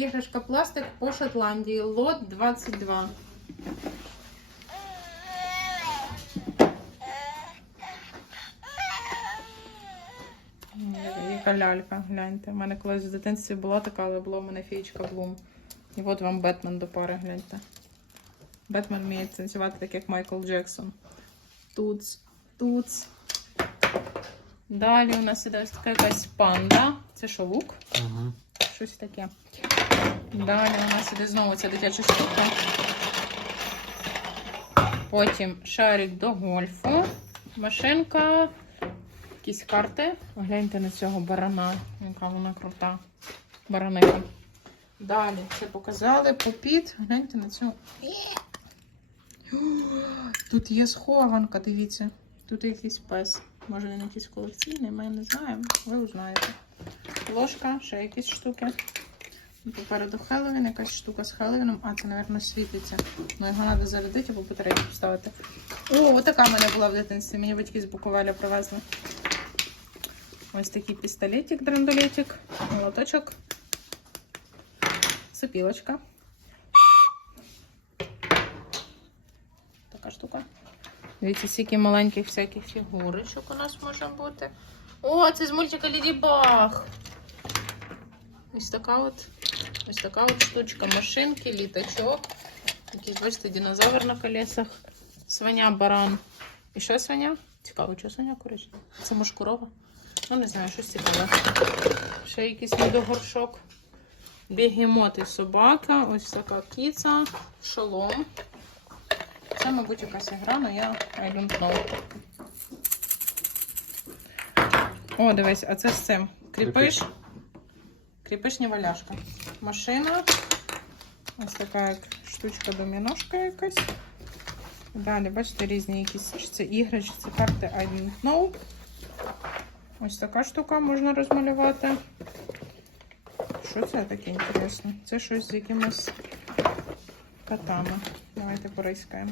Іграшка пластик по Шотландії. Лот 22. М, Яка лялька, гляньте. У мене колись в дитинстві була така, але була в мене фієчка Блум. І от вам Бетмен до пари, гляньте. Бетмен вміє танцювати так, як Майкл Джексон. Туц, туц. Далі у нас іде ось така якась панда. Це що, лук? Угу. Щось таке. Далі у нас іде знову ця дитяча штука. Потім шарик до гольфу. Машинка. Якісь карти. Гляньте на цього барана, яка вона крута. Бараника. Далі це показали. Попіт. Гляньте на цього. Тут є схованка, дивіться. Тут якийсь пес. Може він якийсь колекційний, ми не знаємо. Ви узнаєте. Ложка, ще якісь штуки. Попереду Хеллоуін, якась штука з Хеллоуіном. А, це, мабуть, світиться. Ну, його треба зарядити або батарейку вставити. О, отака в мене була в дитинстві. Мені батьки з Буковеля привезли. Ось такий пістолетик, драндулетик, молоточок, сопілочка. Така штука. Дивіться, скільки маленьких всяких фігурочок у нас може бути. О, це з мультика Ліді Баг. Ось така от, ось така от штучка. Машинки, літачок. Якийсь, бачите, динозавр на колесах. Свиня, баран. І що свиня? Цікаво, що свиня коричнева? Це може корова? Ну, не знаю, щось цікаве. Ще якийсь недогоршок. Бігемот і собака. Ось така кіця, шолом. Це, мабуть, якась гра, але я I don't know. О, дивись, а це з цим. Кріпиш. Кріпиш неваляшка. Машина. Ось така як штучка доміношка якась. Далі, бачите, різні якісь чи це карти I don't know. Ось така штука можна розмалювати. Що це таке інтересне? Це щось з якимись котами. Давайте порискаємо.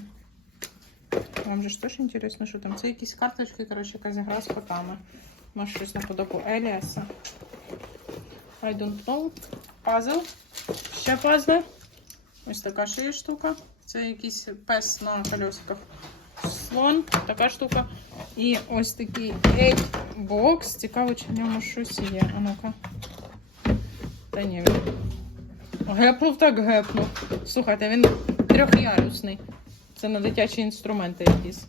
Вам же ж теж інтересно, що там. Це якісь карточки, коротше, якась гра з котами. Може щось наподобу Еліаса. I don't know. Пазл. Ще пазли. Ось така ще є штука. Це якийсь пес на колесиках. Слон, така штука. І ось такий бокс. Цікаво, чи в ньому щось є. А ну-ка. Та ні. Гепнув так гепнув. Слухайте, він трьохярусний. Це на дитячі інструменти якісь.